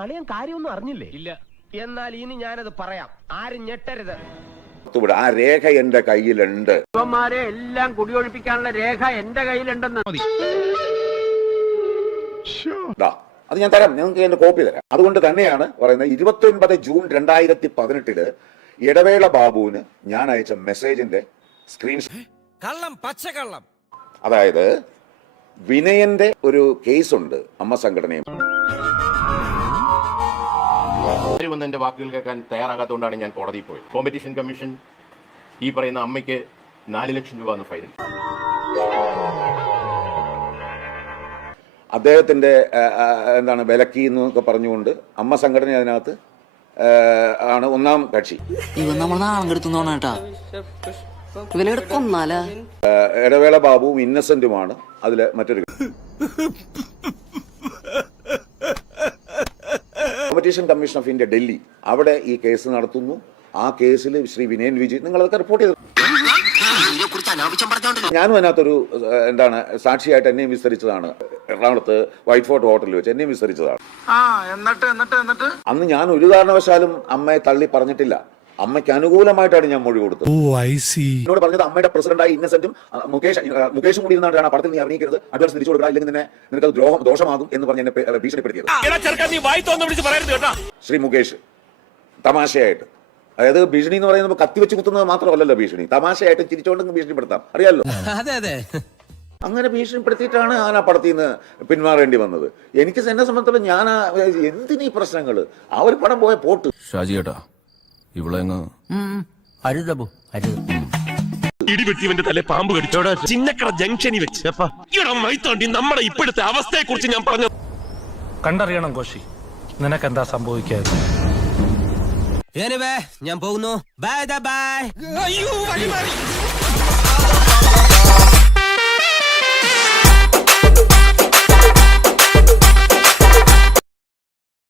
അളിയൻ കാര്യമൊന്നും അറിഞ്ഞില്ലേ? ഇല്ല. എന്നാൽ ഇനി ഞാനത് പറയാം. ആരും ഞെട്ടരുത്. ഇവിടെ ആ രേഖ എന്റെ കയ്യിലുണ്ട്. ഇവന്മാരെ എല്ലാം കുടിയൊഴിപ്പിക്കാനുള്ള രേഖ എന്റെ കയ്യിലുണ്ടെന്ന്. ദാ, അത് ഞാൻ തരാം. നിങ്ങൾക്ക് എന്റെ കോപ്പി തരാം. അതുകൊണ്ട് തന്നെയാണ് പറയുന്നത് ഇരുപത്തി ഒൻപത് ജൂൺ രണ്ടായിരത്തി പതിനെട്ടിൽ ഇടവേള ബാബുവിന് ഞാൻ അയച്ച മെസ്സേജിന്റെ സ്ക്രീൻഷോട്ട് കള്ളം പച്ചക്കള്ളം. അതായത് വിനയന്റെ ഒരു കേസുണ്ട് അമ്മ സംഘടനയും. ആരും എന്റെ വാക്കുകൾ കേൾക്കാൻ തയ്യാറാകാത്തതുകൊണ്ടാണ് ഞാൻ കോടതിയിൽ പോയത്. കോമ്പറ്റീഷൻ കമ്മീഷൻ ഈ പറയുന്ന അമ്മയ്ക്ക് നാല് ലക്ഷം രൂപ എന്ന് ഫൈൻ അദ്ദേഹത്തിന്റെ എന്താണ് വിലക്കി എന്നൊക്കെ പറഞ്ഞുകൊണ്ട് അമ്മ സംഘടന അതിനകത്ത് ആണ് ഒന്നാം കക്ഷി. ഇവൻ നമ്മൾ ഇടവേള ബാബുവും ഇന്നസെന്റുമാണ് അതിലെ മറ്റൊരു competition commission of India Delhi അവിടെ ഈ കേസ് നടത്തുന്നു. ആ കേസിൽ ശ്രീ വിനയൻ വിജയ് നിങ്ങൾ അതൊക്കെ റിപ്പോർട്ട് ചെയ്തു. ഞാനും അതിനകത്തൊരു എന്താണ് സാക്ഷിയായിട്ട് എന്നെയും വിസ്തരിച്ചതാണ്. എറണാകുളത്ത് വൈറ്റ് ഫോർട്ട് ഹോട്ടലിൽ വെച്ച് എന്നെയും വിസ്തരിച്ചതാണ്. അന്ന് ഞാൻ ഒരു കാരണവശാലും അമ്മയെ തള്ളി പറഞ്ഞിട്ടില്ല. അമ്മയ്ക്ക് അനുകൂലമായിട്ടാണ് ഞാൻ മൊഴി കൊടുത്തത്. എന്നോട് പറഞ്ഞത് അമ്മയുടെ പ്രസിഡന്റായി ഇന്നസെന്റും മുകേഷ് മുകേഷും കൂടി ഇരുന്നാണ് ആ പടത്തിൽ നീ അഭിനയിക്കരുത്. അഡ്വാൻസ് തിരിച്ചു കൊടുക്കുക അല്ലെങ്കിൽ നിന്നെ നിനക്ക് അത് ദ്രോഹം ദോഷമാകും എന്ന് പറഞ്ഞ് എന്നെ ഭീഷണിപ്പെടുത്തിയത്. ശ്രീ മുകേഷ് തമാശയായിട്ട്. അതായത് ഭീഷണി എന്ന് പറയുന്നത് കത്തി വെച്ച് കുത്തുന്നത് മാത്രമല്ലല്ലോ ഭീഷണി. തമാശയായിട്ട് ചിരിച്ചോണ്ടെങ്കിൽ ഭീഷണിപ്പെടുത്താം. അറിയാലോ? അതെ അതെ. അങ്ങനെ ഭീഷണിപ്പെടുത്തിയിട്ടാണ് ഞാൻ ആ പടത്തിൽ നിന്ന് പിന്മാറേണ്ടി വന്നത്. എനിക്ക് എന്നെ സംബന്ധിച്ചിടത്തോളം ഞാൻ എന്തിനീ പ്രശ്നങ്ങൾ ആ ഒരു പടം പോയ പോട്ട്. ഷാജി അങ്ങ് അരുതബു അരുത് ഇടിവെട്ടിവന്റെ തല പാമ്പ് കടിച്ചോടാ ചിന്നക്കട ജംഗ്ഷനിൽ വെച്ച്. ഇവിടെ മൈത്തോണ്ടി നമ്മുടെ ഇപ്പോഴത്തെ അവസ്ഥയെ കുറിച്ച് ഞാൻ പറഞ്ഞു കണ്ടറിയണം കോശി. നിനക്കെന്താ സംഭവിക്കാതെ ഞാൻ പോകുന്നു. ബൈ ബൈ അയ്യോ വഴി മാറി